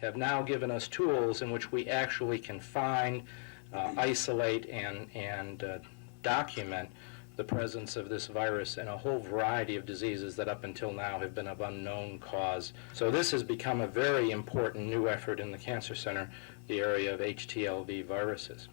have now given us tools in which we actually can find, isolate, and document the presence of this virus in a whole variety of diseases that up until now have been of unknown cause. So this has become a very important new effort in the Cancer Center, the area of HTLV viruses.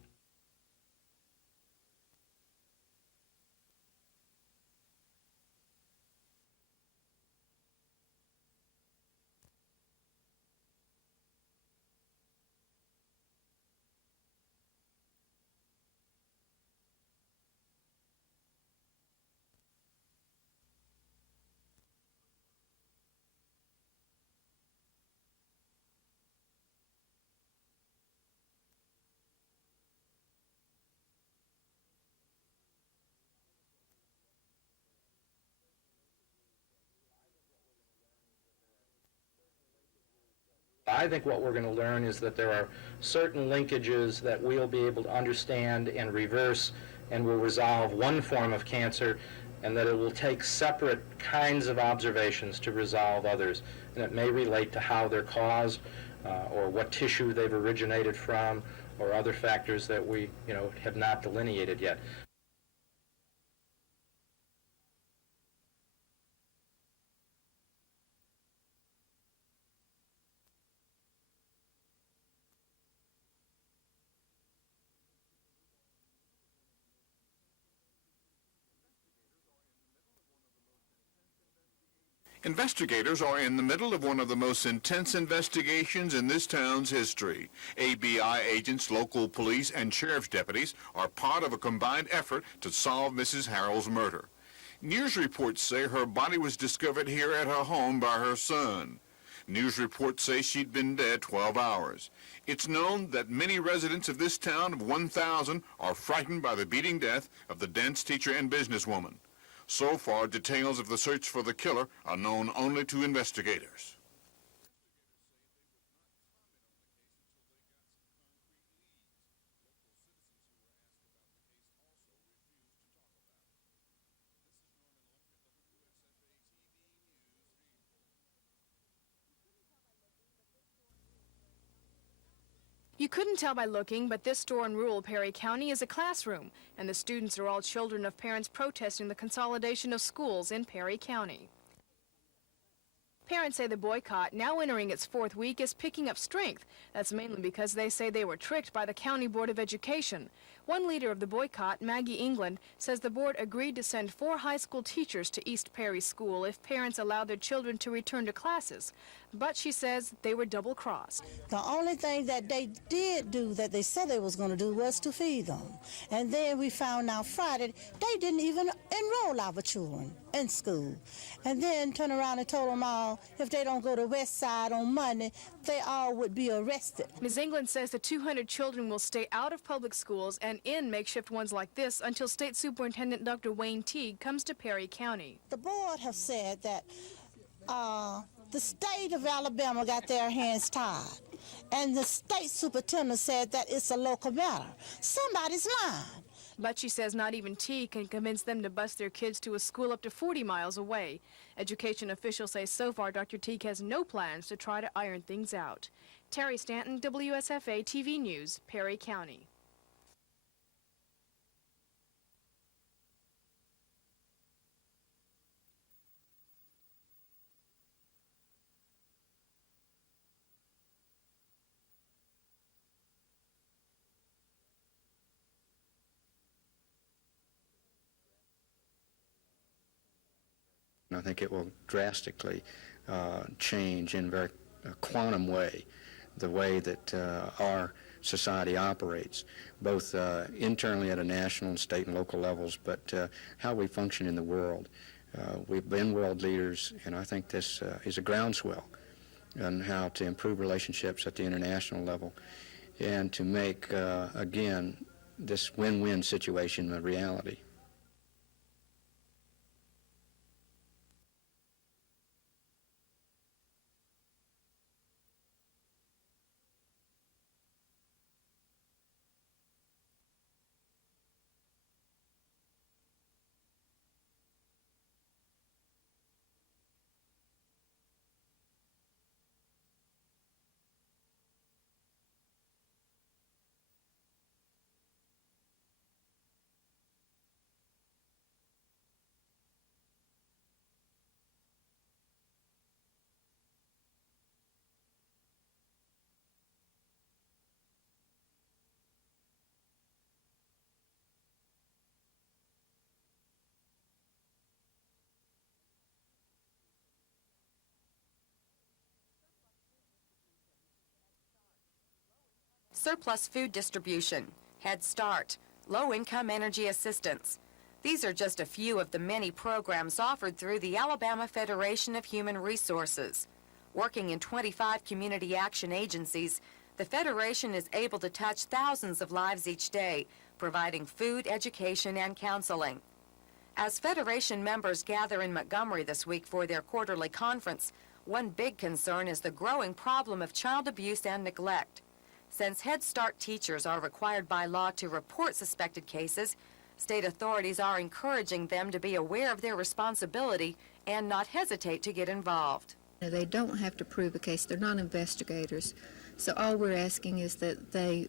I think what we're going to learn is that there are certain linkages that we'll be able to understand and reverse and will resolve one form of cancer, and that it will take separate kinds of observations to resolve others. And it may relate to how they're caused, or what tissue they've originated from, or other factors that we have not delineated yet. Investigators are in the middle of one of the most intense investigations in this town's history. ABI agents, local police, and sheriff's deputies are part of a combined effort to solve Mrs. Harrell's murder. News reports say her body was discovered here at her home by her son. News reports say she'd been dead 12 hours. It's known that many residents of this town of 1,000 are frightened by the beating death of the dance teacher and businesswoman. So far, details of the search for the killer are known only to investigators. You couldn't tell by looking, but this store in rural Perry County is a classroom, and the students are all children of parents protesting the consolidation of schools in Perry County. Parents say the boycott, now entering its fourth week, is picking up strength. That's mainly because they say they were tricked by the County Board of Education. One leader of the boycott, Maggie England, says the board agreed to send 4 high school teachers to East Perry School if parents allowed their children to return to classes. But she says they were double-crossed. The only thing that they did do that they said they was going to do was to feed them. And then we found out Friday they didn't even enroll our children in school. And then turned around and told them all if they don't go to West Side on Monday, they all would be arrested. Ms. England says the 200 children will stay out of public schools and in makeshift ones like this until State Superintendent Dr. Wayne Teague comes to Perry County. The board have said that the state of Alabama got their hands tied, and the state superintendent said that it's a local matter. Somebody's lying. But she says not even Teague can convince them to bus their kids to a school up to 40 miles away. Education officials say so far Dr. Teague has no plans to try to iron things out. Terry Stanton, WSFA TV News, Perry County. I think it will drastically change in a very quantum way the way that our society operates, both internally at a national, state, and local levels, but how we function in the world. We've been world leaders, and I think this is a groundswell on how to improve relationships at the international level and to make, again, this win-win situation a reality. surplus food distribution, Head Start, low-income energy assistance. These are just a few of the many programs offered through the Alabama Federation of Human Resources. Working in 25 community action agencies, the Federation is able to touch thousands of lives each day, providing food, education, and counseling. As Federation members gather in Montgomery this week for their quarterly conference, one big concern is the growing problem of child abuse and neglect. Since Head Start teachers are required by law to report suspected cases, state authorities are encouraging them to be aware of their responsibility and not hesitate to get involved. They don't have to prove a case. They're not investigators. So all we're asking is that they,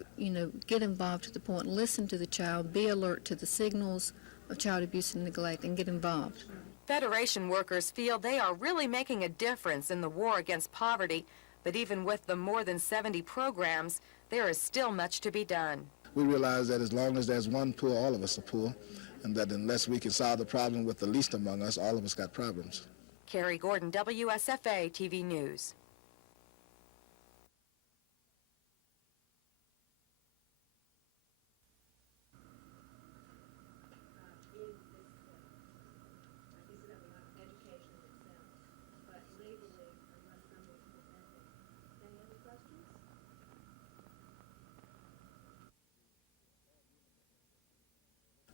get involved to the point, listen to the child, be alert to the signals of child abuse and neglect, and get involved. Federation workers feel they are really making a difference in the war against poverty, but even with the more than 70 programs, there is still much to be done. We realize that as long as there's one poor, all of us are poor, and that unless we can solve the problem with the least among us, all of us got problems. Carrie Gordon, WSFA TV News.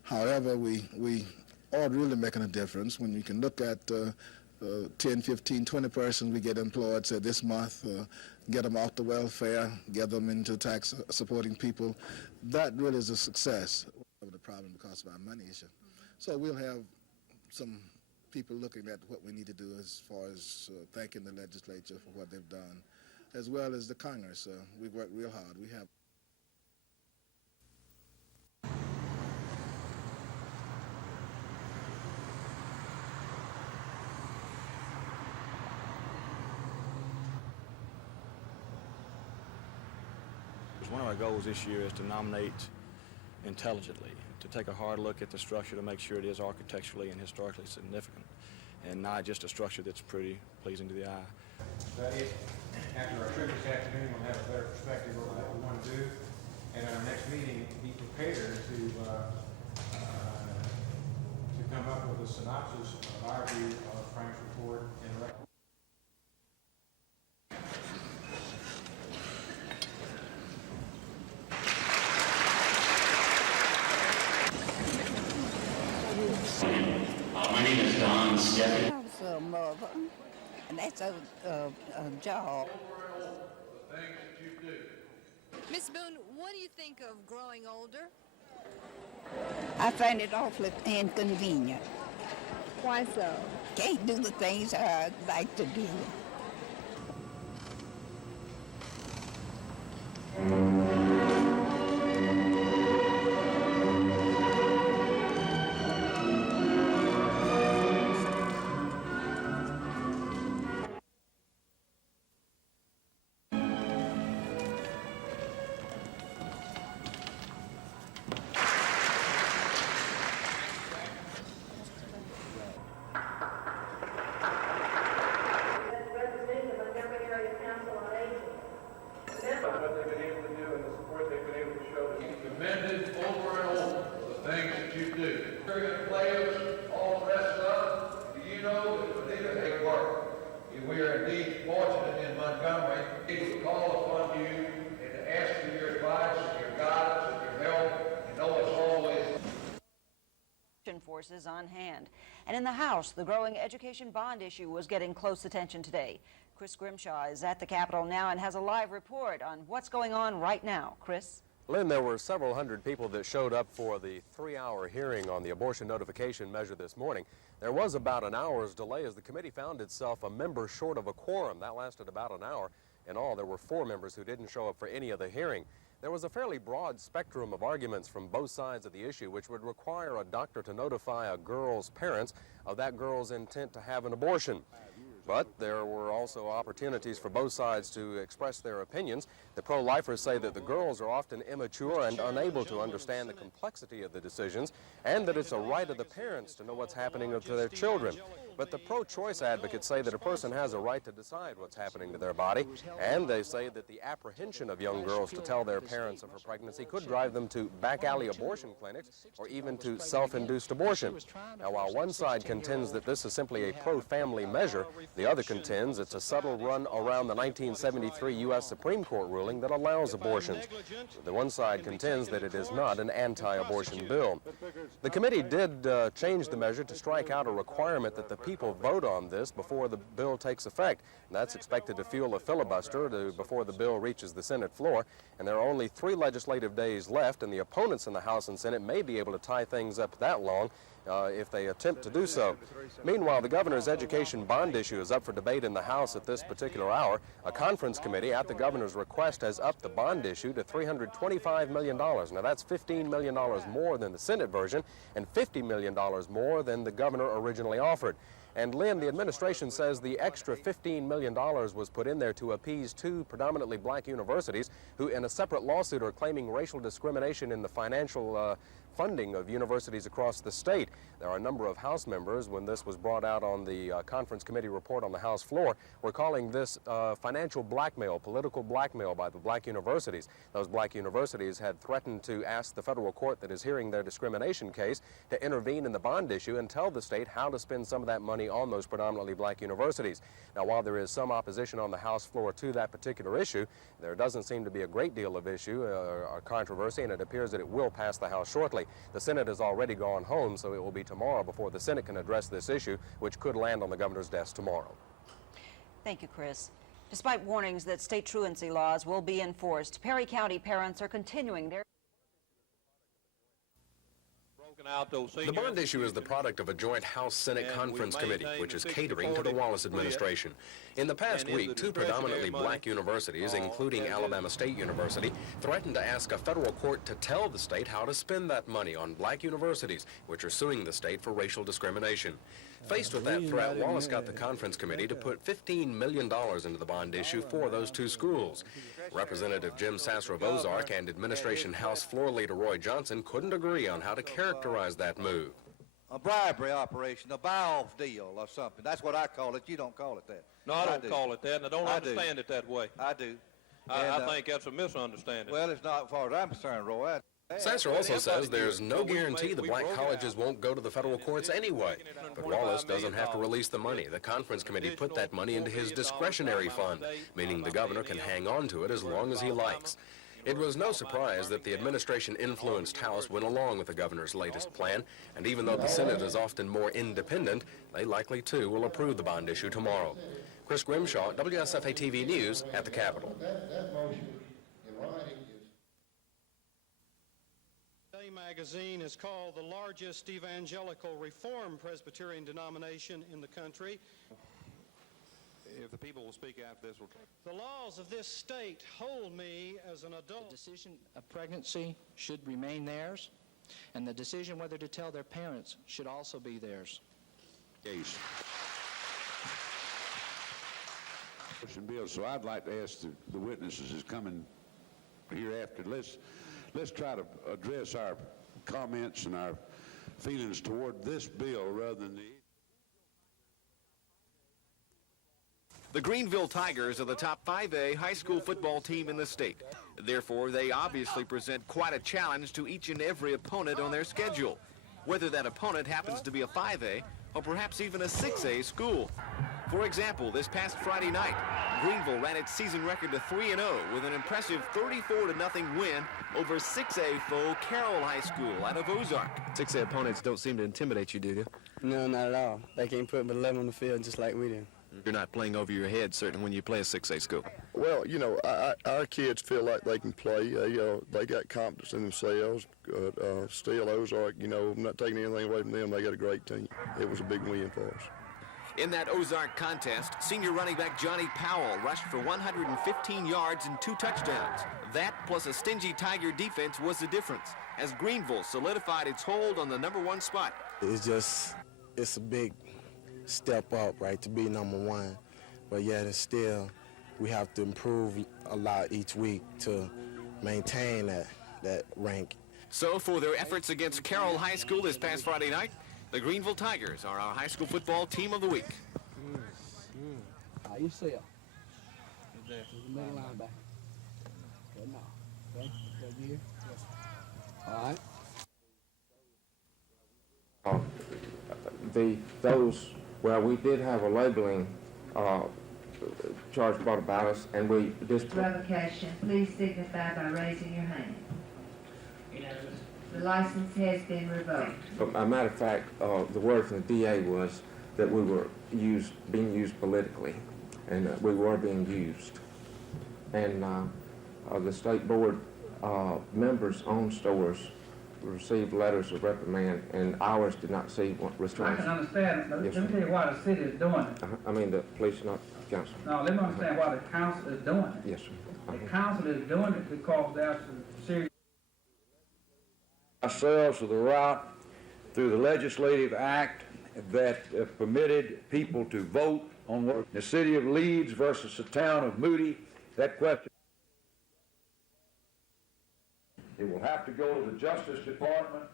However, we are really making a difference when you can look at 10, 15, 20 persons we get employed, say this month, get them off the welfare, get them into tax supporting people. That really is a success of the problem because of our money issue. So we'll have some people looking at what we need to do as far as thanking the legislature for what they've done, as well as the Congress. We've worked real hard. We have. One of our goals this year is to nominate intelligently, to take a hard look at the structure to make sure it is architecturally and historically significant, and not just a structure that's pretty pleasing to the eye. But after our trip this afternoon, we'll have a better perspective of what we want to do, and at our next meeting, be prepared to come up with a synopsis of our view of Frank's report and the record. My name is Don Steffen. I was a mother, and that's a job. Miss Boone, what do you think of growing older? I find it awfully inconvenient. Why so? Can't do the things I like to do. Forces on hand. And in the House, the growing education bond issue was getting close attention today. Chris Grimshaw is at the Capitol now and has a live report on what's going on right now. Chris? Lynn, there were several hundred people that showed up for the 3-hour hearing on the abortion notification measure this morning. There was about an hour's delay as the committee found itself a member short of a quorum. That lasted about an hour. In all, there were 4 members who didn't show up for any of the hearing. There was a fairly broad spectrum of arguments from both sides of the issue, which would require a doctor to notify a girl's parents of that girl's intent to have an abortion. But there were also opportunities for both sides to express their opinions. The pro-lifers say that the girls are often immature and unable to understand the complexity of the decisions, and that it's a right of the parents to know what's happening to their children. But the pro-choice advocates say that a person has a right to decide what's happening to their body, and they say that the apprehension of young girls to tell their parents of her pregnancy could drive them to back-alley abortion clinics or even to self-induced abortion. Now, while one side contends that this is simply a pro-family measure, the other contends it's a subtle run around the 1973 U.S. Supreme Court ruling that allows abortions. The one side contends that it is not an anti-abortion bill. The committee did change the measure to strike out a requirement that the people vote on this before the bill takes effect. And that's expected to fuel a filibuster before the bill reaches the Senate floor. And there are only 3 legislative days left, and the opponents in the House and Senate may be able to tie things up that long if they attempt to do so. Meanwhile, the governor's education bond issue is up for debate in the House at this particular hour. A conference committee at the governor's request has upped the bond issue to $325 million. Now, that's $15 million more than the Senate version and $50 million more than the governor originally offered. And Lynn, the administration says the extra $15 million was put in there to appease 2 predominantly black universities who, in a separate lawsuit, are claiming racial discrimination in the financial funding of universities across the state. There are a number of House members, when this was brought out on the conference committee report on the House floor, were calling this financial blackmail, political blackmail by the black universities. Those black universities had threatened to ask the federal court that is hearing their discrimination case to intervene in the bond issue and tell the state how to spend some of that money on those predominantly black universities. Now, while there is some opposition on the House floor to that particular issue, there doesn't seem to be a great deal of issue or controversy, and it appears that it will pass the House shortly. The Senate has already gone home, so it will be tomorrow before the Senate can address this issue, which could land on the governor's desk tomorrow. Thank you, Chris. Despite warnings that state truancy laws will be enforced, Perry County parents are continuing their... The bond issue is the product of a joint House-Senate conference committee, which is catering to the Wallace administration. In the past week, 2 predominantly black universities, including Alabama State University, threatened to ask a federal court to tell the state how to spend that money on black universities, which are suing the state for racial discrimination. Faced with that threat, Wallace got the conference committee to put $15 million into the bond issue for those 2 schools. Representative Jim Sasser of Ozark and administration House floor leader Roy Johnson couldn't agree on how to characterize that move. A bribery operation, a buy-off deal or something. That's what I call it. You don't call it that. No, I don't call it that, and I don't understand it that way. I do. I think that's a misunderstanding. Well, it's not as far as I'm concerned, Roy. Sasser also says there's no guarantee the black colleges won't go to the federal courts anyway. But Wallace doesn't have to release the money. The conference committee put that money into his discretionary fund, meaning the governor can hang on to it as long as he likes. It was no surprise that the administration-influenced House went along with the governor's latest plan, and even though the Senate is often more independent, they likely, too, will approve the bond issue tomorrow. Chris Grimshaw, WSFA TV News at the Capitol. Magazine is called the largest evangelical Reformed Presbyterian denomination in the country. If the people will speak after this, The laws of this state hold me as an adult. The decision of pregnancy should remain theirs, and the decision whether to tell their parents should also be theirs. Case. Bill, so I'd like to ask the witnesses that's coming hereafter, let's try to address our comments and our feelings toward this bill rather than The Greenville Tigers are the top 5A high school football team in the state. Therefore, they obviously present quite a challenge to each and every opponent on their schedule, whether that opponent happens to be a 5A or perhaps even a 6A school. For example, this past Friday night, Greenville ran its season record to 3-0 with an impressive 34-0 win over 6A foe Carroll High School out of Ozark. 6A opponents don't seem to intimidate you, do you? No, not at all. They can't put but 11 on the field just like we do. You're not playing over your head, certainly, when you play a 6A school. Well, you know, our kids feel like they can play. They got confidence in themselves. Still, Ozark, you know, I'm not taking anything away from them. They got a great team. It was a big win for us. In that Ozark contest, senior running back Johnny Powell rushed for 115 yards and 2 touchdowns. That plus a stingy Tiger defense was the difference, as Greenville solidified its hold on the #1 spot. It's a big step up, right, to be #1. But yet it's still, we have to improve a lot each week to maintain that rank. So for their efforts against Carroll High School this past Friday night, The Greenville Tigers are our high school football team of the week. How you see it? He's the middle linebacker. Good now. Okay, good here. All right. We did have a labeling charge brought about us, and we just revocation, please signify by raising your hand. The license has been revoked. a matter of fact, the word from the DA was that we were being used politically, and we were being used. And the state board members owned stores received letters of reprimand, and ours did not see restraints. I can understand it, but let me tell you why the city is doing it. I mean the police, not the council. No, let me understand why the council is doing it. Yes, sir. The council is doing it because there's some serious... Ourselves to the route through the legislative act that permitted people to vote on what the city of Leeds versus the town of Moody. That question. It will have to go to the Justice Department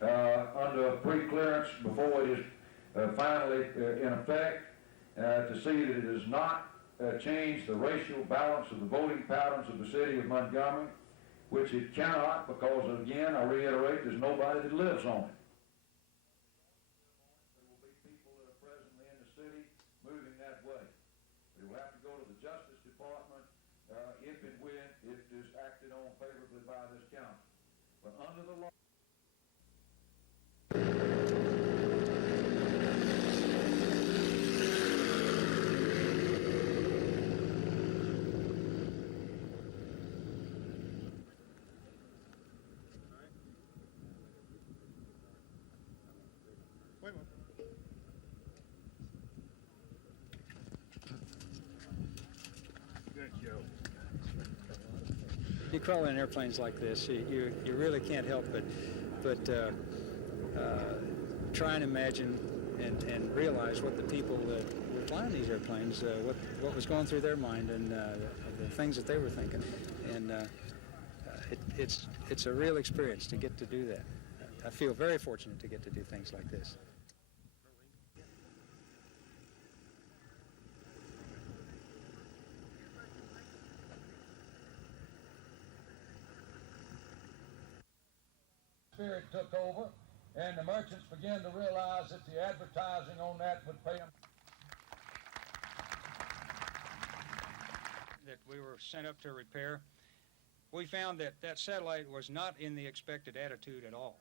under pre-clearance before it is finally in effect to see that it does not change the racial balance of the voting patterns of the city of Montgomery, which it cannot because, again, I reiterate, there's nobody that lives on it. There will be people that are presently in the city moving that way. It will have to go to the Justice Department if and when it is acted on favorably by this council. But under the law... You crawl in airplanes like this, you really can't help but try and imagine and realize what the people that were flying these airplanes, what was going through their mind, and the things that they were thinking. And it's a real experience to get to do that. I feel very fortunate to get to do things like this. Spirit took over, and the merchants began to realize that the advertising on that would pay them. That we were sent up to repair, we found that that satellite was not in the expected attitude at all.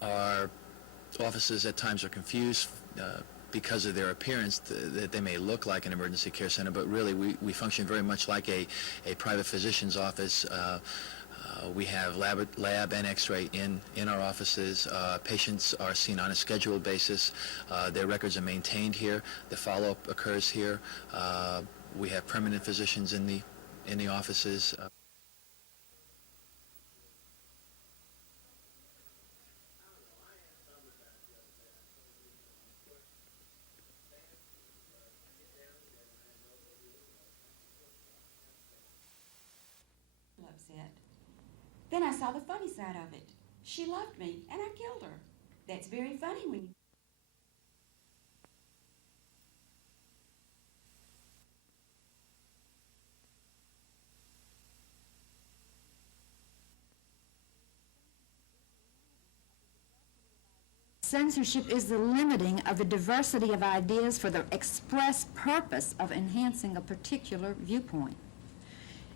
Our offices at times are confused because of their appearance, that they may look like an emergency care center, but really we function very much like a private physician's office. We have lab and x-ray in our offices. Patients are seen on a scheduled basis. Their records are maintained here. The follow-up occurs here. We have permanent physicians in the offices. upset. Then I saw the funny side of it. She loved me, and I killed her. That's very funny when you... Censorship is the limiting of the diversity of ideas for the express purpose of enhancing a particular viewpoint.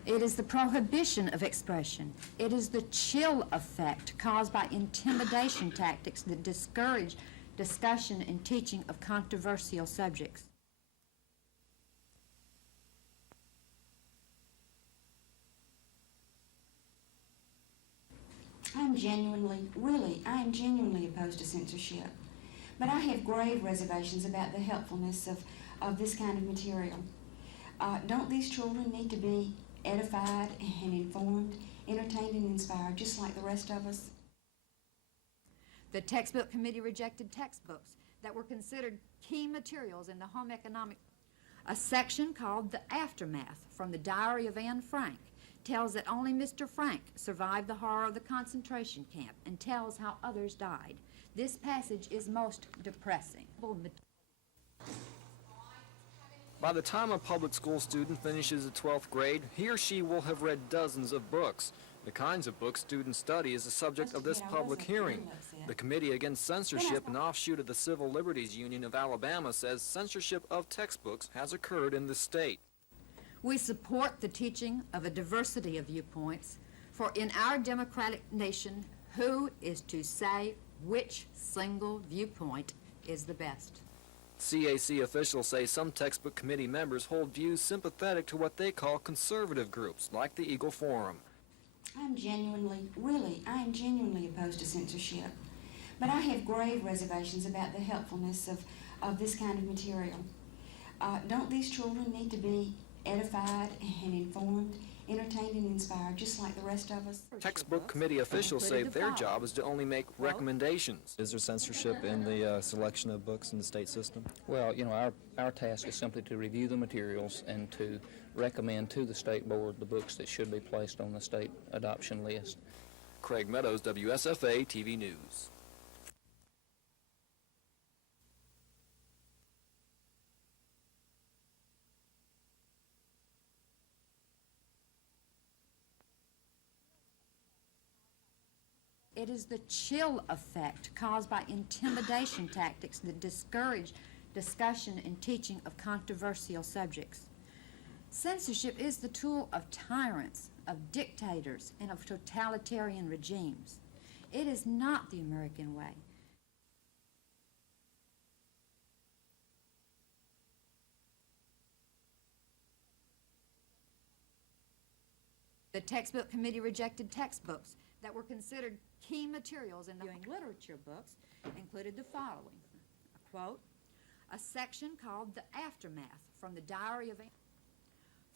It is the prohibition of expression. It is the chill effect caused by intimidation tactics that discourage discussion and teaching of controversial subjects. I am genuinely opposed to censorship. But I have grave reservations about the helpfulness of this kind of material. Don't these children need to be edified and informed, entertained and inspired, just like the rest of us? The textbook committee rejected textbooks that were considered key materials in the home economic. A section called The Aftermath from the Diary of Anne Frank tells that only Mr. Frank survived the horror of the concentration camp and tells how others died. This passage is most depressing. By the time a public school student finishes the 12th grade, he or she will have read dozens of books. The kinds of books students study is the subject of this public hearing. The Committee Against Censorship, an offshoot of the Civil Liberties Union of Alabama, says censorship of textbooks has occurred in the state. We support the teaching of a diversity of viewpoints, for in our democratic nation, who is to say which single viewpoint is the best? CAC officials say some textbook committee members hold views sympathetic to what they call conservative groups, like the Eagle Forum. I am genuinely opposed to censorship. But I have grave reservations about the helpfulness of this kind of material. Don't these children need to be edified and informed, entertained and inspired, just like the rest of us? Textbook committee officials say their job is to only make recommendations. Is there censorship in the selection of books in the state system? Well, you know, our task is simply to review the materials and to recommend to the state board the books that should be placed on the state adoption list. Craig Meadows, WSFA TV News. It is the chill effect caused by intimidation tactics that discourage discussion and teaching of controversial subjects. Censorship is the tool of tyrants, of dictators, and of totalitarian regimes. It is not the American way. The textbook committee rejected textbooks that were considered key materials in the literature books included the following. A quote, a section called The Aftermath from the Diary of Anne.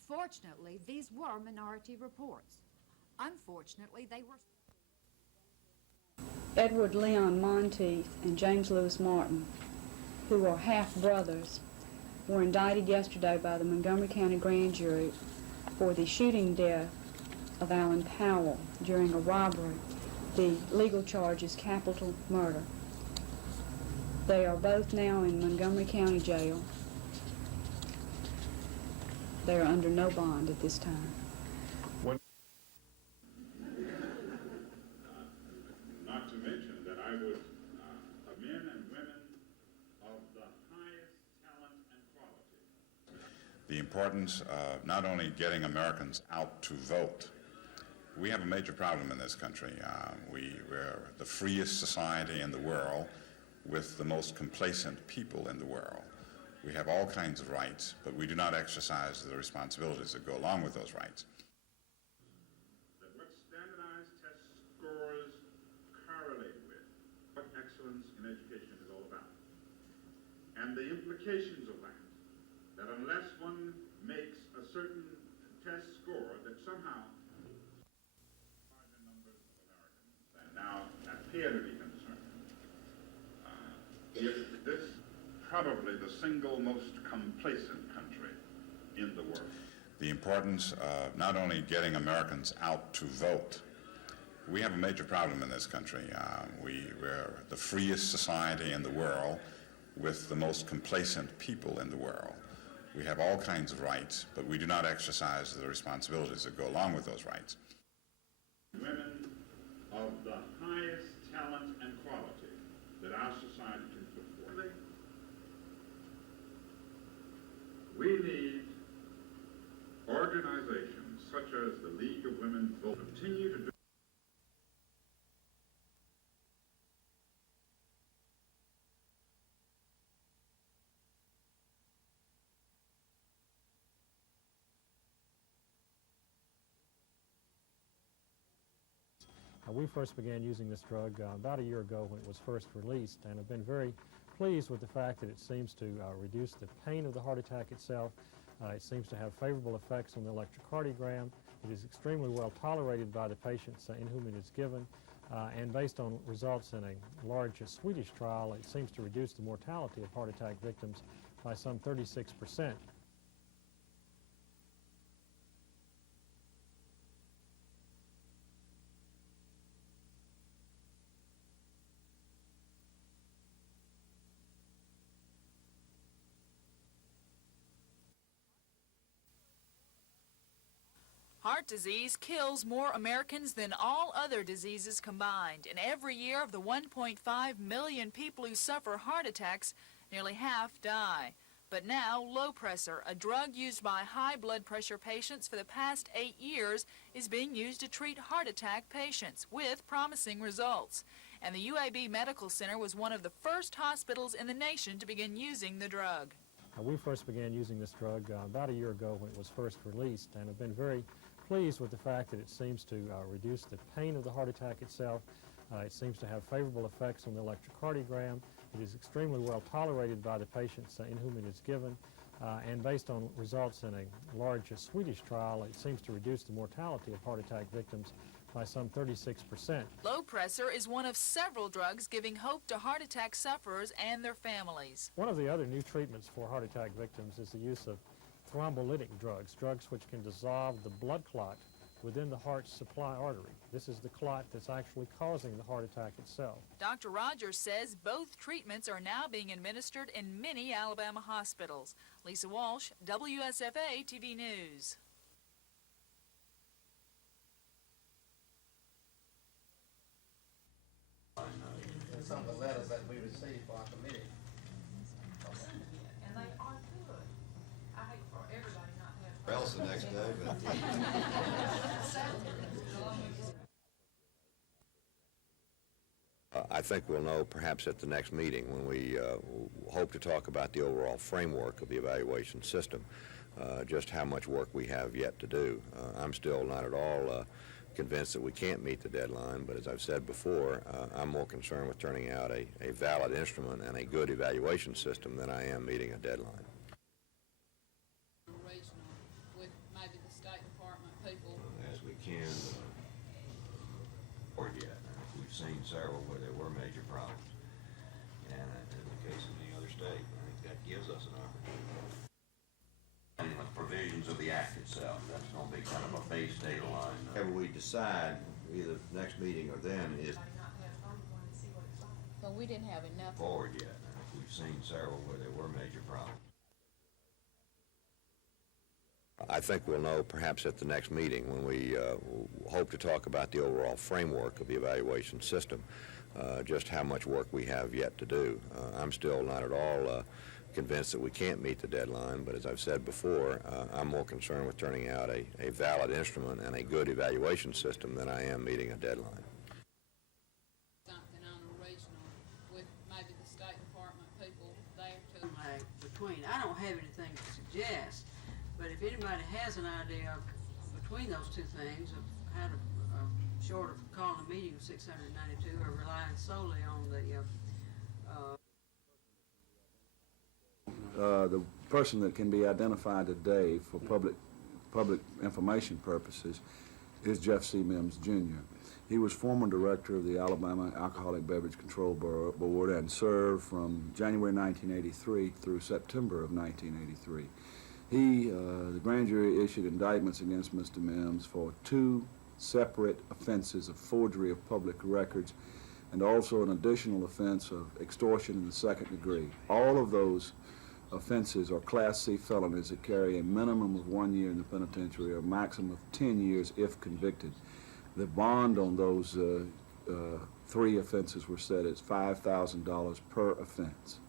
Fortunately, these were minority reports. Unfortunately, they were... Edward Leon Monteith and James Lewis Martin, who are half-brothers, were indicted yesterday by the Montgomery County Grand Jury for the shooting death of Alan Powell during a robbery. The legal charge is capital murder. They are both now in Montgomery County Jail. They are under no bond at this time. Not to mention that I would, men and women of the highest talent and quality. The importance of not only getting Americans out to vote. We have a major problem in this country. We're the freest society in the world with the most complacent people in the world. We have all kinds of rights, but we do not exercise the responsibilities that go along with those rights. That what standardized test scores correlate with what excellence in education is all about. And the implications of that unless one makes a certain test score that somehow larger numbers of Americans than now appear to be concerned. If this probably the single most complacent country in the world. the importance of not only getting Americans out to vote. We have a major problem in this country. We're the freest society in the world with the most complacent people in the world. We have all kinds of rights, but we do not exercise the responsibilities that go along with those rights. Women of the highest talent and quality that our society can put forth. We need organizations such as the League of Women Voters continue to do. We first began using this drug about a year ago when it was first released, and have been very pleased with the fact that it seems to reduce the pain of the heart attack itself. It seems to have favorable effects on the electrocardiogram. It is extremely well tolerated by the patients in whom it is given, and based on results in a large Swedish trial, it seems to reduce the mortality of heart attack victims by some 36%. Heart disease kills more Americans than all other diseases combined. And every year of the 1.5 million people who suffer heart attacks, nearly half die. But now, Low-Pressor, a drug used by high blood pressure patients for the past 8 years, is being used to treat heart attack patients with promising results. And the UAB Medical Center was one of the first hospitals in the nation to begin using the drug. We first began using this drug about a year ago when it was first released, and have been very pleased with the fact that it seems to reduce the pain of the heart attack itself. It seems to have favorable effects on the electrocardiogram. It is extremely well tolerated by the patients in whom it is given, and based on results in a large Swedish trial, it seems to reduce the mortality of heart attack victims by some 36%. Low-Pressor is one of several drugs giving hope to heart attack sufferers and their families. One of the other new treatments for heart attack victims is the use of thrombolytic drugs, drugs which can dissolve the blood clot within the heart's supply artery. This is the clot that's actually causing the heart attack itself. Dr. Rogers says both treatments are now being administered in many Alabama hospitals. Lisa Walsh, WSFA TV News. Some of the letters that we received for our committee. And they are good. I hate for everybody not to have. Or else the next day, but. I think we'll know perhaps at the next meeting when we hope to talk about the overall framework of the evaluation system, just how much work we have yet to do. I'm still not at all convinced that we can't meet the deadline, but as I've said before, I'm more concerned with turning out a valid instrument and a good evaluation system than I am meeting a deadline. Regional with maybe the State Department people. As we can, or yet, we've seen several where there were major problems, and in the case of any other state, I think that gives us an opportunity. And the provisions of the act itself, that's going to be kind of a base data line. Whatever we decide, either next meeting or then, is But we didn't have enough. forward yet. We've seen several where there were major problems. I think we'll know perhaps at the next meeting when we hope to talk about the overall framework of the evaluation system, just how much work we have yet to do. I'm still not at all convinced that we can't meet the deadline, but as I've said before, I'm more concerned with turning out a valid instrument and a good evaluation system than I am meeting a deadline. Something on a regional with maybe the State Department people there too. Between, I don't have anything to suggest, but if anybody has an idea of, between those two things of how to, short of calling a meeting of 692 or relying solely on the person that can be identified today for public information purposes is Jeff C. Mims, Jr. He was former director of the Alabama Alcoholic Beverage Control Board and served from January 1983 through September of 1983. The grand jury issued indictments against Mr. Mims for 2 separate offenses of forgery of public records and also an additional offense of extortion in the 2nd degree. All of those offenses are Class C felonies that carry a minimum of 1 year in the penitentiary or a maximum of 10 years if convicted. The bond on those 3 offenses were set as $5,000 per offense.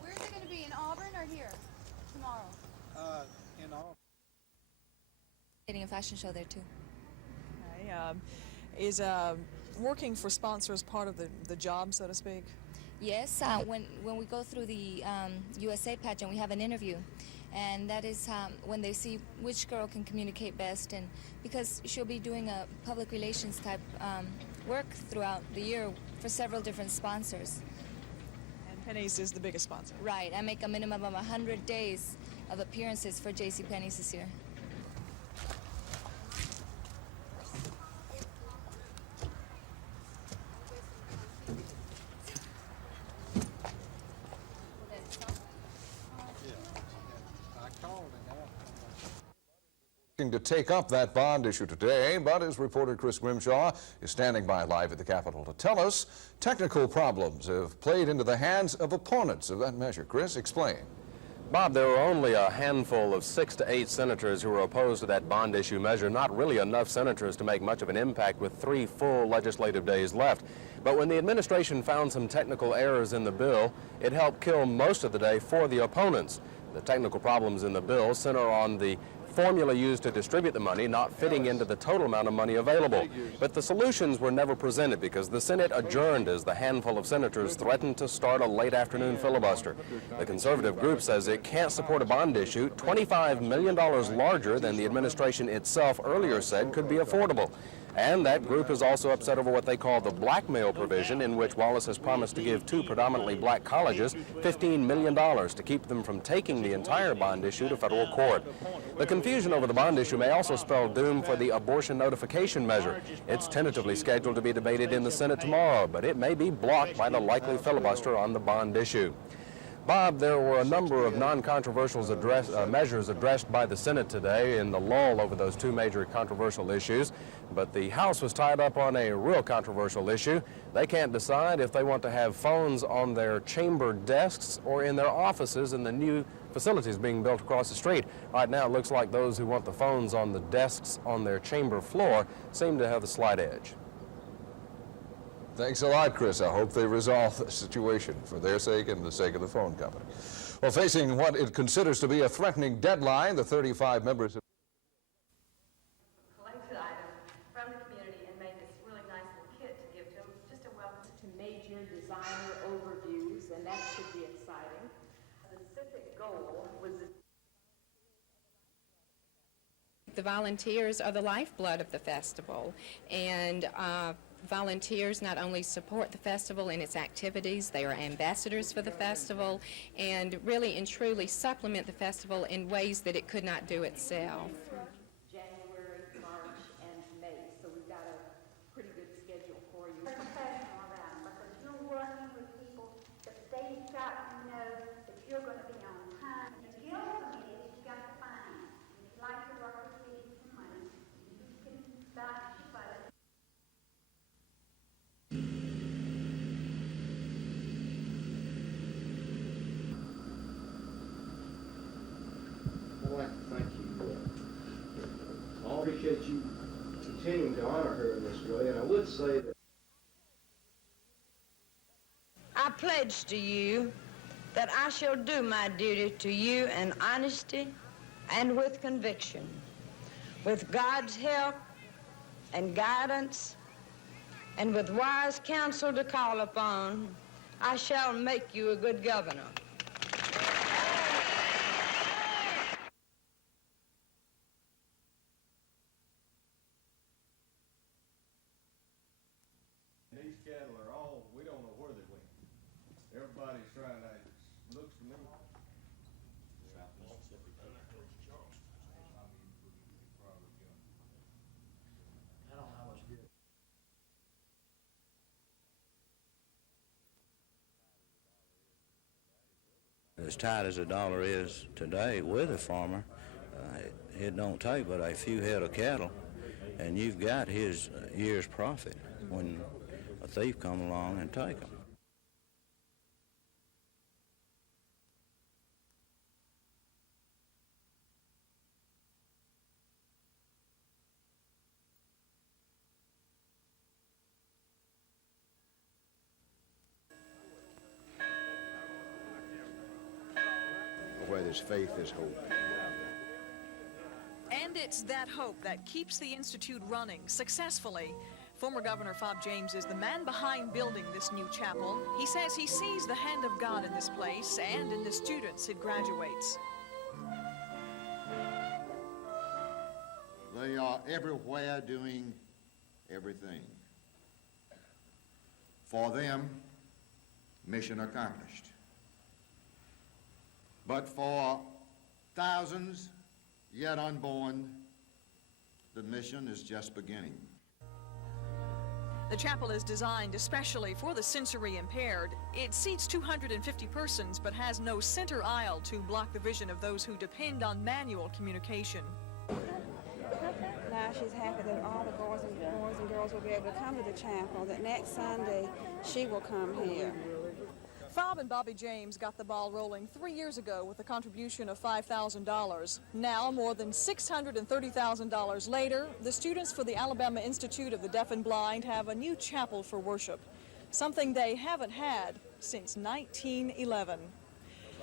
Where's it going to be, in Auburn or here tomorrow? In Auburn. Getting a fashion show there too. Okay, is working for sponsors part of the job, so to speak? Yes, when we go through the USA pageant, we have an interview, and that is when they see which girl can communicate best, and because she'll be doing a public relations type work throughout the year for several different sponsors. And Penny's is the biggest sponsor. Right, I make a minimum of 100 days of appearances for JCPenney's this year. To take up that bond issue today, but as reporter Chris Grimshaw is standing by live at the Capitol to tell us, technical problems have played into the hands of opponents of that measure. Chris, explain. Bob, there were only a handful of 6 to 8 senators who were opposed to that bond issue measure. Not really enough senators to make much of an impact with 3 full legislative days left. But when the administration found some technical errors in the bill, it helped kill most of the day for the opponents. The technical problems in the bill center on the formula used to distribute the money not fitting into the total amount of money available. But the solutions were never presented because the Senate adjourned as the handful of senators threatened to start a late afternoon filibuster. The conservative group says it can't support a bond issue $25 million larger than the administration itself earlier said could be affordable. And that group is also upset over what they call the blackmail provision, in which Wallace has promised to give 2 predominantly black colleges $15 million to keep them from taking the entire bond issue to federal court. The confusion over the bond issue may also spell doom for the abortion notification measure. It's tentatively scheduled to be debated in the Senate tomorrow, but it may be blocked by the likely filibuster on the bond issue. Bob, there were a number of non-controversial measures addressed by the Senate today in the lull over those 2 major controversial issues, but the House was tied up on a real controversial issue. They can't decide if they want to have phones on their chamber desks or in their offices in the new facilities being built across the street. Right now it looks like those who want the phones on the desks on their chamber floor seem to have the slight edge. Thanks a lot, Chris. I hope they resolve the situation for their sake and the sake of the phone company. Well, facing what it considers to be a threatening deadline, the 35 members of collected items from the community and made this really nice little kit to give to them. It's just a welcome to major designer overviews, and that should be exciting. The specific goal was the volunteers are the lifeblood of the festival, and volunteers not only support the festival in its activities, they are ambassadors for the festival, and really and truly supplement the festival in ways that it could not do itself. January, March, and May, so we've got a pretty good schedule for you. Professional around, because you're working with people that they've got to know that you're going to be on time. And the guild committee, you got to find. If you like to work with cities and money, you can buy it. I'd like to thank you. I appreciate you continuing to honor her in this way, and I would say that I pledge to you that I shall do my duty to you in honesty and with conviction. With God's help and guidance, and with wise counsel to call upon, I shall make you a good governor. cattle are all, we don't know where they went. Everybody's trying to, looks to me. South Mississippi. I don't know how much good. As tight as a dollar is today with a farmer, it don't take but a few head of cattle, and you've got his year's profit when a thief come along and take them. Where there's faith, there's hope. And it's that hope that keeps the Institute running successfully. Former Governor Fob James is the man behind building this new chapel. He says he sees the hand of God in this place and in the students it graduates. They are everywhere doing everything. For them, mission accomplished. But for thousands yet unborn, the mission is just beginning. The chapel is designed especially for the sensory impaired. It seats 250 persons but has no center aisle to block the vision of those who depend on manual communication. Now she's happy that all the boys and girls will be able to come to the chapel, that next Sunday she will come here. Fob and Bobby James got the ball rolling 3 years ago with a contribution of $5,000. Now, more than $630,000 later, the students for the Alabama Institute of the Deaf and Blind have a new chapel for worship, something they haven't had since 1911.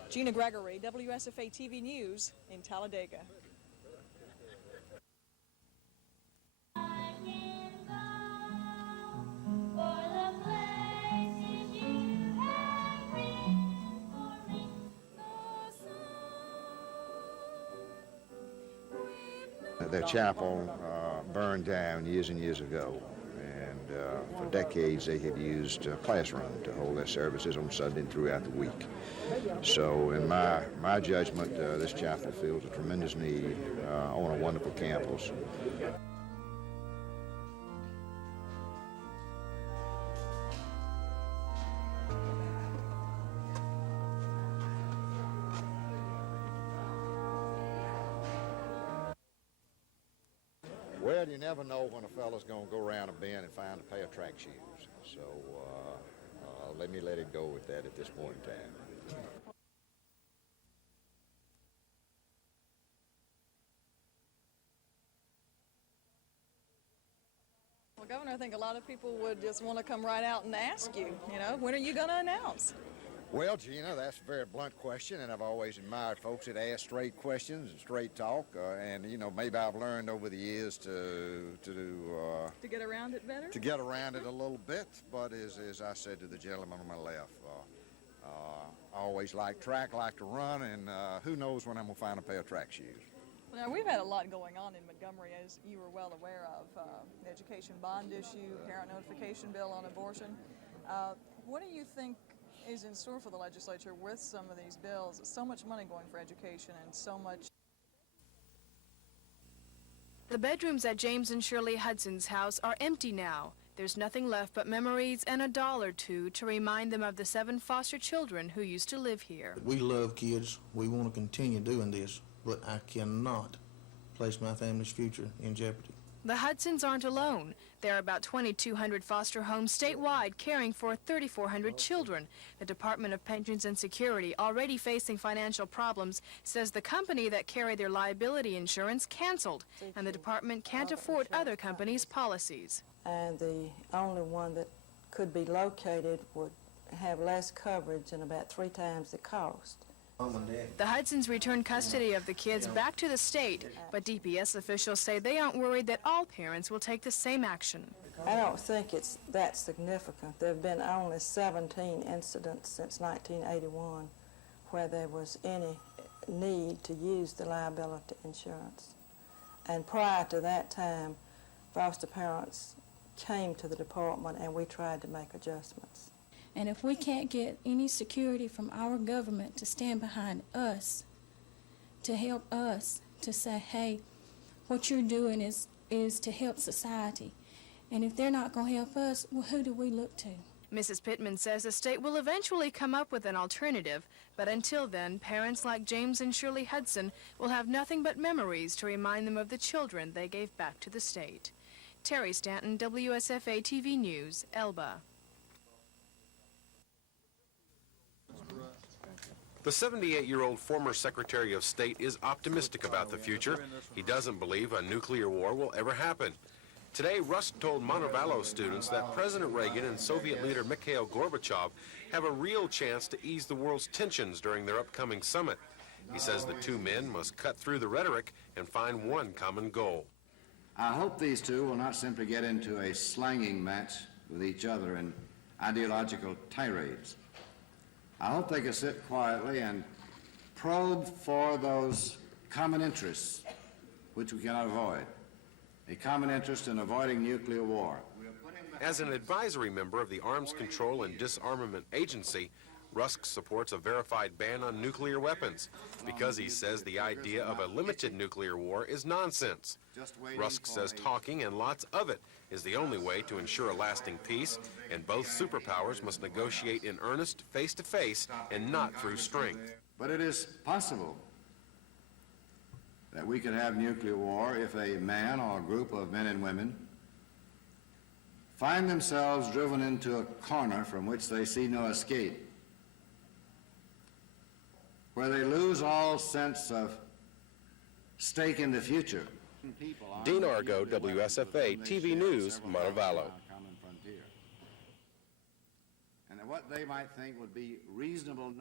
Gina Gregory, WSFA TV News in Talladega. The chapel burned down years and years ago, and for decades they have used a classroom to hold their services on Sunday and throughout the week. So in my judgment, this chapel fills a tremendous need on a wonderful campus. Well, you never know when a fella's going to go around a bend and find a pair of track shoes. So let it go with that at this point in time. Well, Governor, I think a lot of people would just want to come right out and ask you, when are you going to announce? Well, Gina, that's a very blunt question, and I've always admired folks that ask straight questions and straight talk. And maybe I've learned over the years to get around it better. To get around it a little bit, but as I said to the gentleman on my left, I always like track, like to run, and who knows when I'm gonna find a pair of track shoes. Now, we've had a lot going on in Montgomery, as you were well aware of. The education bond issue, parent notification bill on abortion. What do you think is in store for the legislature with some of these bills? So much money going for education and so much. The bedrooms at James and Shirley Hudson's house are empty now. There's nothing left but memories and $1 or $2 to remind them of the 7 foster children who used to live here. We love kids. We want to continue doing this, but I cannot place my family's future in jeopardy. The Hudsons aren't alone. There are about 2,200 foster homes statewide caring for 3,400 children. The Department of Pensions and Security, already facing financial problems, says the company that carried their liability insurance canceled, and the department can't afford other companies' policies. And the only one that could be located would have less coverage and about 3 times the cost. The Hudsons returned custody of the kids back to the state, but DPS officials say they aren't worried that all parents will take the same action. I don't think it's that significant. There have been only 17 incidents since 1981 where there was any need to use the liability insurance. And prior to that time, foster parents came to the department and we tried to make adjustments. And if we can't get any security from our government to stand behind us, to help us, to say, hey, what you're doing is to help society. And if they're not going to help us, well, who do we look to? Mrs. Pittman says the state will eventually come up with an alternative, but until then, parents like James and Shirley Hudson will have nothing but memories to remind them of the children they gave back to the state. Terry Stanton, WSFA TV News, Elba. The 78-year-old former Secretary of State is optimistic about the future. He doesn't believe a nuclear war will ever happen. Today, Rusk told Montevallo students that President Reagan and Soviet leader Mikhail Gorbachev have a real chance to ease the world's tensions during their upcoming summit. He says the two men must cut through the rhetoric and find one common goal. I hope these two will not simply get into a slanging match with each other in ideological tirades. I hope they can sit quietly and probe for those common interests which we cannot avoid. A common interest in avoiding nuclear war. As an advisory member of the Arms Control and Disarmament Agency, Rusk supports a verified ban on nuclear weapons because he says the idea of a limited nuclear war is nonsense. Rusk says talking, and lots of it, is the only way to ensure a lasting peace, and both superpowers must negotiate in earnest, face-to-face, and not through strength. But it is possible that we could have nuclear war if a man or a group of men and women find themselves driven into a corner from which they see no escape, where they lose all sense of stake in the future. Dean Argo, WSFA TV News, Montevallo. And that what they might think would be reasonable.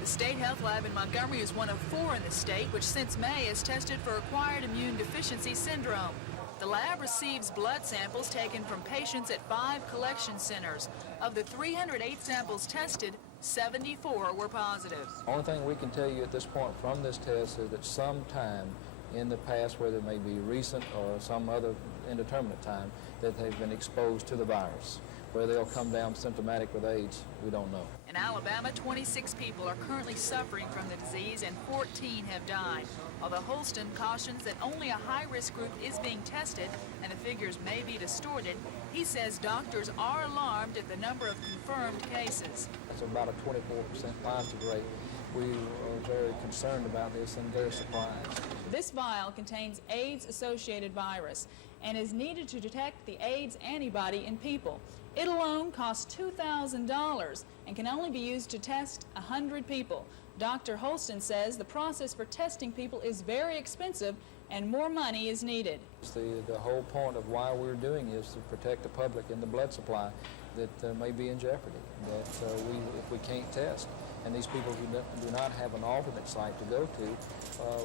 The State Health Lab in Montgomery is one of 4 in the state which since May has tested for acquired immune deficiency syndrome. The lab receives blood samples taken from patients at 5 collection centers. Of the 308 samples tested, 74 were positive. The only thing we can tell you at this point from this test is that sometime in the past, whether it may be recent or some other indeterminate time, that they've been exposed to the virus. Whether they'll come down symptomatic with AIDS, we don't know. In Alabama, 26 people are currently suffering from the disease and 14 have died. Although Holston cautions that only a high-risk group is being tested and the figures may be distorted, he says doctors are alarmed at the number of confirmed cases. That's about a 24% positive rate. We are very concerned about this and very surprised. This vial contains AIDS-associated virus and is needed to detect the AIDS antibody in people. It alone costs $2,000 and can only be used to test 100 people. Dr. Holston says the process for testing people is very expensive and more money is needed. The whole point of why we're doing is to protect the public and the blood supply that may be in jeopardy, that if we can't test. And these people who do not have an alternate site to go to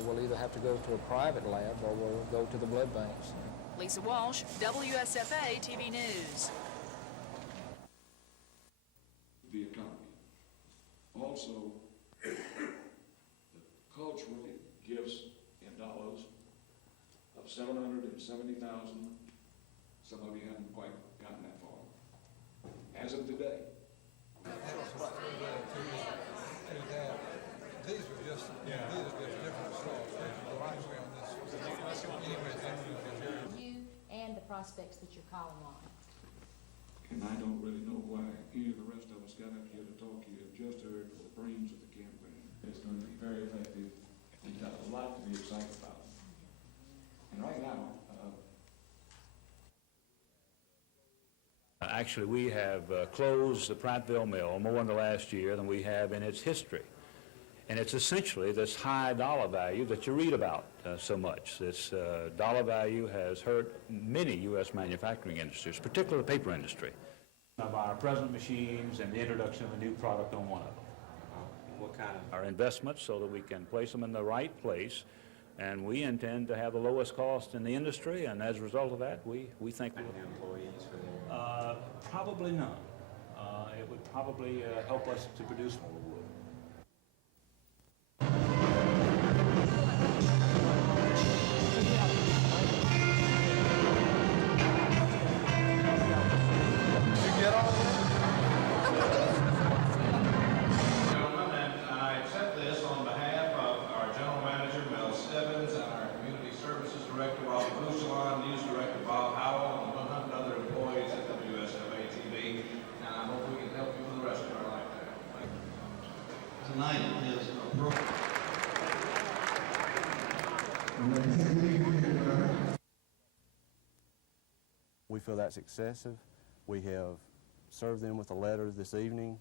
will either have to go to a private lab or will go to the blood banks. Lisa Walsh, WSFA TV News. The economy. Also, the cultural gifts in dollars of $770,000. Some of you haven't quite gotten that far. As of today. These are just different slots. You and the prospects that you're calling on. And I don't really know why any of the rest of us got up here to talk. You have just heard the brains of the campaign. It's going to be very effective. We've got a lot to be excited about. And right now, Actually, we have closed the Prattville Mill more in the last year than we have in its history. And it's essentially this high dollar value that you read about so much. This dollar value has hurt many U.S. manufacturing industries, particularly the paper industry. Of our present machines and the introduction of a new product on one of them. What kind of? Our investments so that we can place them in the right place, and we intend to have the lowest cost in the industry, and as a result of that, we think we'll... employees for them? Probably none. It would probably help us to produce more wood. We feel that's excessive. We have served them with a letter this evening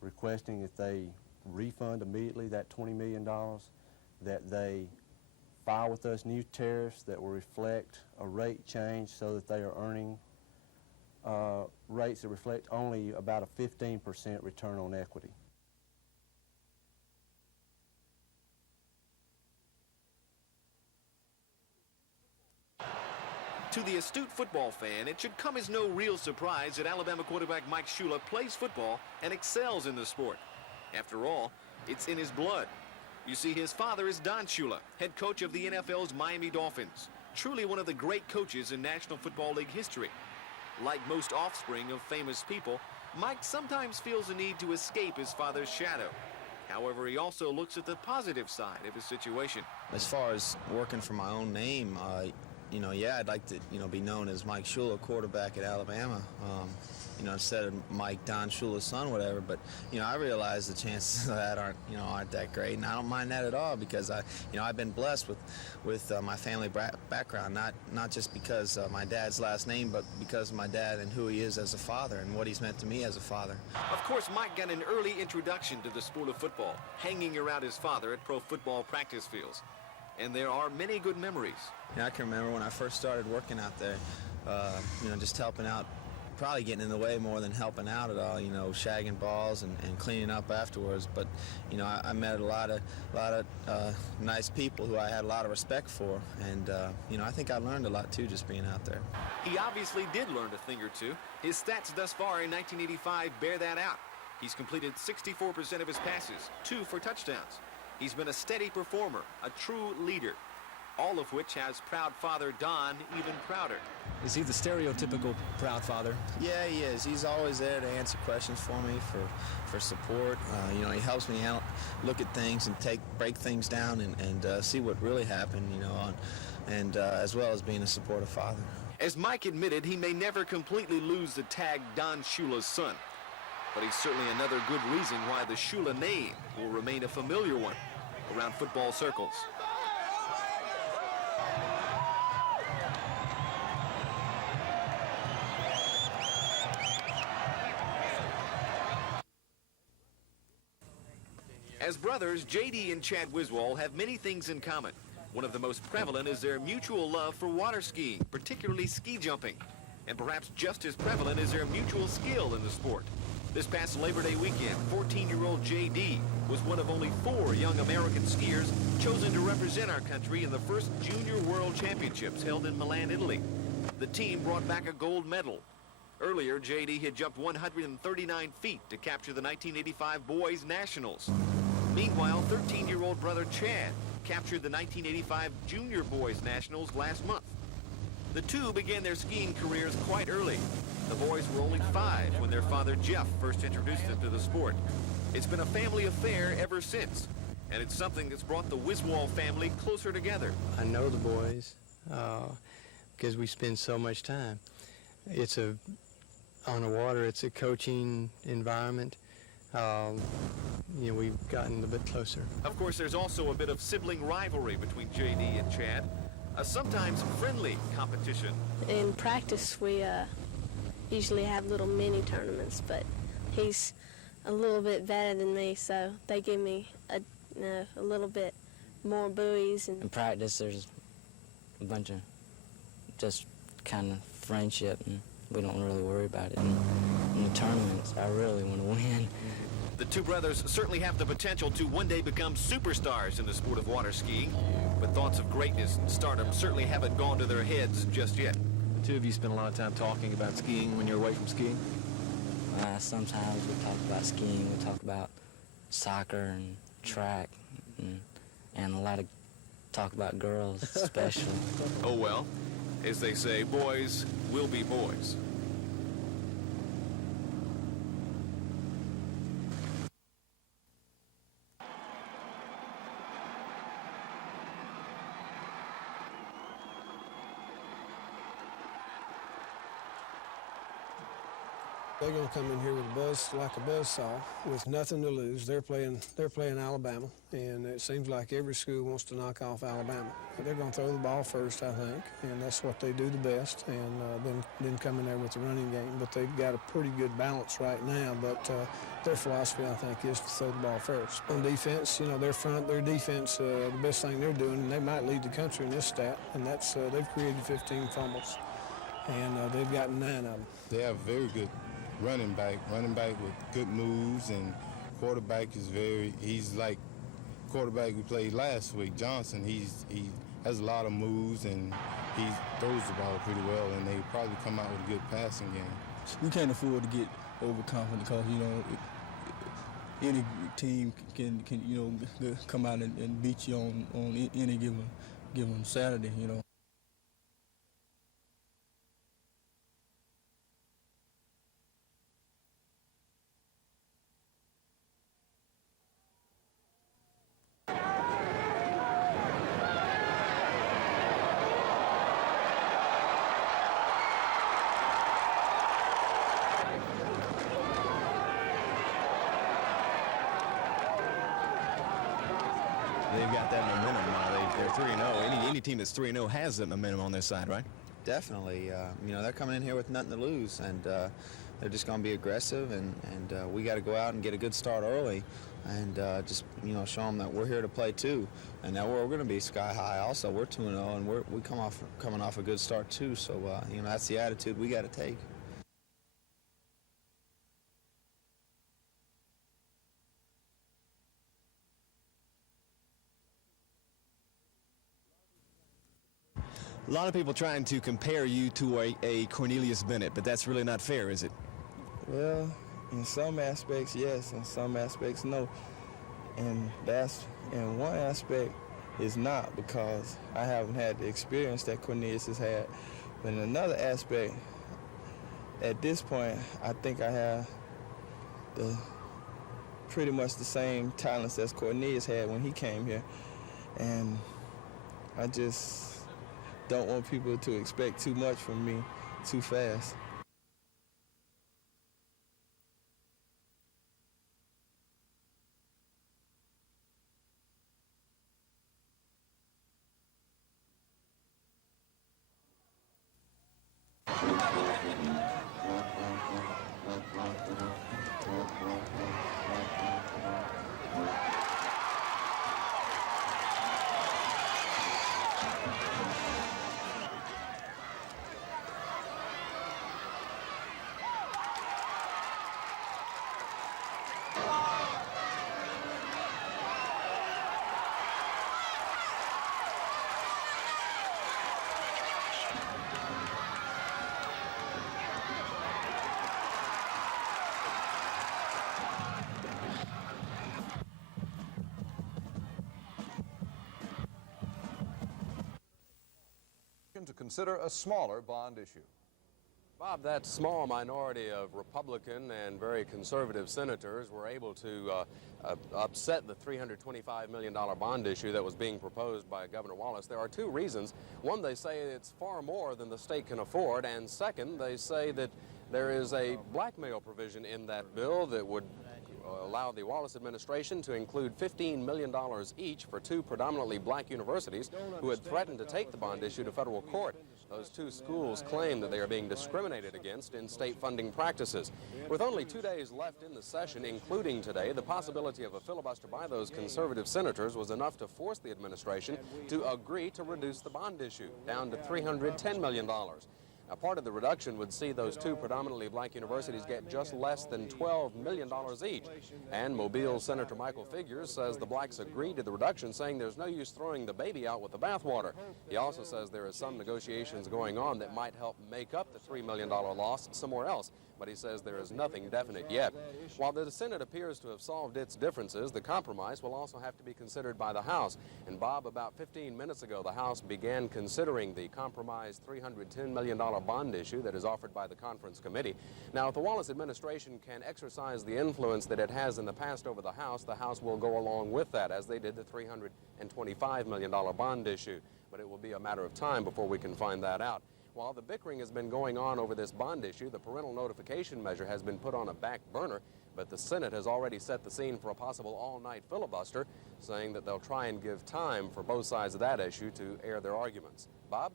requesting that they refund immediately that $20 million, that they file with us new tariffs that will reflect a rate change so that they are earning rates that reflect only about a 15% return on equity. To the astute football fan, it should come as no real surprise that Alabama quarterback Mike Shula plays football and excels in the sport. After all, it's in his blood. You see, his father is Don Shula, head coach of the NFL's Miami Dolphins, truly one of the great coaches in National Football League history. Like most offspring of famous people, Mike sometimes feels the need to escape his father's shadow. However, he also looks at the positive side of his situation. As far as working for my own name, yeah, I'd like to, be known as Mike Shula, quarterback at Alabama, instead of Mike Don Shula's son, whatever. But, I realize the chances of that aren't that great, and I don't mind that at all because I've been blessed with my family background, not just because my dad's last name, but because of my dad and who he is as a father and what he's meant to me as a father. Of course, Mike got an early introduction to the sport of football, hanging around his father at pro football practice fields. And there are many good memories. I can remember when I first started working out there, just helping out, probably getting in the way more than helping out at all, shagging balls and cleaning up afterwards. But, I met a lot of nice people who I had a lot of respect for. And, I think I learned a lot, too, just being out there. He obviously did learn a thing or two. His stats thus far in 1985 bear that out. He's completed 64% of his passes, 2 for touchdowns. He's been a steady performer, a true leader, all of which has proud father Don even prouder. Is he the stereotypical proud father? Yeah, he is. He's always there to answer questions for me, for support. He helps me out, look at things and break things down and see what really happened, as well as being a supportive father. As Mike admitted, he may never completely lose the tag Don Shula's son. But he's certainly another good reason why the Shula name will remain a familiar one around football circles. As brothers, J.D. and Chad Wiswall have many things in common. One of the most prevalent is their mutual love for water skiing, particularly ski jumping. And perhaps just as prevalent is their mutual skill in the sport. This past Labor Day weekend, 14-year-old J.D. was one of only 4 young American skiers chosen to represent our country in the first Junior World Championships held in Milan, Italy. The team brought back a gold medal. Earlier, J.D. had jumped 139 feet to capture the 1985 Boys Nationals. Meanwhile, 13-year-old brother Chad captured the 1985 Junior Boys Nationals last month. The two began their skiing careers quite early. The boys were only 5 when their father Jeff first introduced them to the sport. It's been a family affair ever since, and it's something that's brought the Wiswall family closer together. I know the boys because we spend so much time. On the water, it's a coaching environment. We've gotten a bit closer. Of course, there's also a bit of sibling rivalry between J.D. and Chad, a sometimes friendly competition. In practice, we usually have little mini tournaments, but he's a little bit better than me, so they give me a little bit more buoys. In practice, there's a bunch of just kind of friendship, and we don't really worry about it. In the tournaments, I really want to win. The two brothers certainly have the potential to one day become superstars in the sport of water skiing, but thoughts of greatness and stardom certainly haven't gone to their heads just yet. The two of you spend a lot of time talking about skiing when you're away from skiing? Sometimes we talk about skiing, we talk about soccer and track, and a lot of talk about girls, especially. Oh well, as they say, boys will be boys. They're going to come in here with a buzz, like a buzzsaw, with nothing to lose. They're playing Alabama, and it seems like every school wants to knock off Alabama. But they're going to throw the ball first, I think, and that's what they do the best, and then come in there with the running game. But they've got a pretty good balance right now, but their philosophy, I think, is to throw the ball first. On defense, their defense, the best thing they're doing, and they might lead the country in this stat, and that's they've created 15 fumbles, and they've gotten 9 of them. They have very good running back with good moves, and quarterback he's like quarterback we played last week, Johnson. He has a lot of moves, and he throws the ball pretty well, and they probably come out with a good passing game. We can't afford to get overconfident because, any team can come out and beat you on any given Saturday, They've got that momentum now. They're 3-0. Any team that's 3-0 has that momentum on their side, right? Definitely. They're coming in here with nothing to lose, and they're just going to be aggressive, and we got to go out and get a good start early, and just show them that we're here to play too, and that we're going to be sky high. Also, we're 2-0, and we coming off a good start too. So that's the attitude we got to take. A lot of people trying to compare you to a Cornelius Bennett, but that's really not fair, is it? Well, in some aspects, yes. In some aspects, no. And in one aspect, it's not, because I haven't had the experience that Cornelius has had. But in another aspect, at this point, I think I have pretty much the same talents as Cornelius had when he came here. And I just don't want people to expect too much from me too fast. To consider a smaller bond issue. Bob, that small minority of Republican and very conservative senators were able to upset the $325 million bond issue that was being proposed by Governor Wallace. There are two reasons. One, they say it's far more than the state can afford, and second, they say that there is a blackmail provision in that bill that would allow the Wallace administration to include $15 million each for two predominantly black universities who had threatened to take the bond issue to federal court. Those two schools claim that they are being discriminated against in state funding practices. With only 2 days left in the session, including today, the possibility of a filibuster by those conservative senators was enough to force the administration to agree to reduce the bond issue down to $310 million. Now, part of the reduction would see those two predominantly black universities get just less than $12 million each. And Mobile Senator Michael Figures says the blacks agreed to the reduction, saying there's no use throwing the baby out with the bathwater. He also says there is some negotiations going on that might help make up the $3 million loss somewhere else, but he says there is nothing definite yet. While the Senate appears to have solved its differences, the compromise will also have to be considered by the House. And Bob, about 15 minutes ago, the House began considering the compromised $310 million bond issue that is offered by the conference committee. Now, if the Wallace administration can exercise the influence that it has in the past over the House will go along with that, as they did the $325 million bond issue. But it will be a matter of time before we can find that out. While the bickering has been going on over this bond issue, the parental notification measure has been put on a back burner, but the Senate has already set the scene for a possible all-night filibuster, saying that they'll try and give time for both sides of that issue to air their arguments. Bob?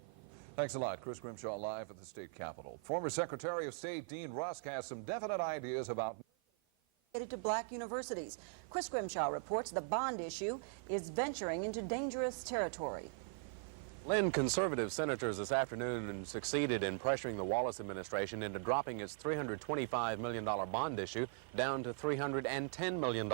Thanks a lot. Chris Grimshaw live at the state capitol. Former Secretary of State Dean Rusk has some definite ideas about to black universities. Chris Grimshaw reports the bond issue is venturing into dangerous territory. Lynn, conservative senators this afternoon succeeded in pressuring the Wallace administration into dropping its $325 million bond issue down to $310 million.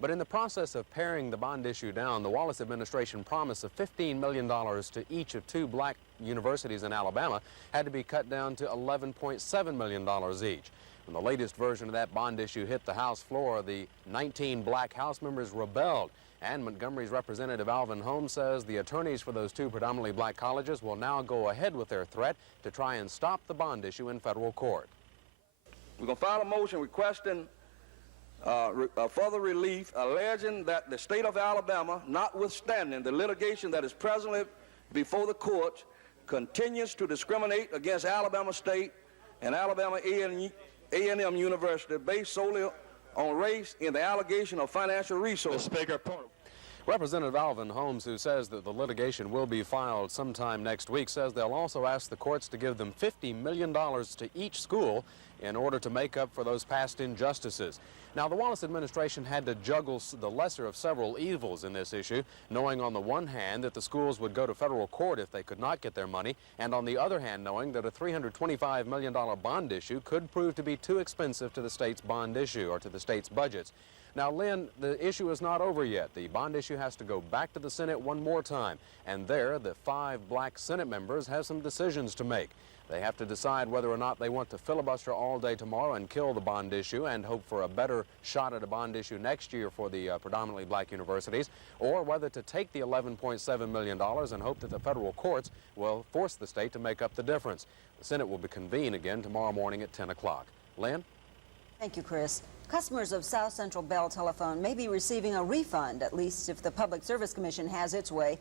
But in the process of paring the bond issue down, the Wallace administration promise of $15 million to each of two black universities in Alabama had to be cut down to $11.7 million each. When the latest version of that bond issue hit the House floor, the 19 black House members rebelled. And Montgomery's Representative Alvin Holmes says the attorneys for those two predominantly black colleges will now go ahead with their threat to try and stop the bond issue in federal court. We're going to file a motion requesting further relief, alleging that the state of Alabama, notwithstanding the litigation that is presently before the court, continues to discriminate against Alabama State and Alabama A&M University based solely on race in the allegation of financial resources. Representative Alvin Holmes, who says that the litigation will be filed sometime next week, says they'll also ask the courts to give them $50 million to each school in order to make up for those past injustices. Now, the Wallace administration had to juggle the lesser of several evils in this issue, knowing on the one hand that the schools would go to federal court if they could not get their money, and on the other hand knowing that a $325 million bond issue could prove to be too expensive to the state's bond issue or to the state's budgets. Now, Lynn, the issue is not over yet. The bond issue has to go back to the Senate one more time, and there the 5 black Senate members have some decisions to make. They have to decide whether or not they want to filibuster all day tomorrow and kill the bond issue and hope for a better shot at a bond issue next year for the predominantly black universities, or whether to take the $11.7 million and hope that the federal courts will force the state to make up the difference. The Senate will be convened again tomorrow morning at 10 o'clock. Lynn? Thank you, Chris. Customers of South Central Bell Telephone may be receiving a refund, at least if the Public Service Commission has its way.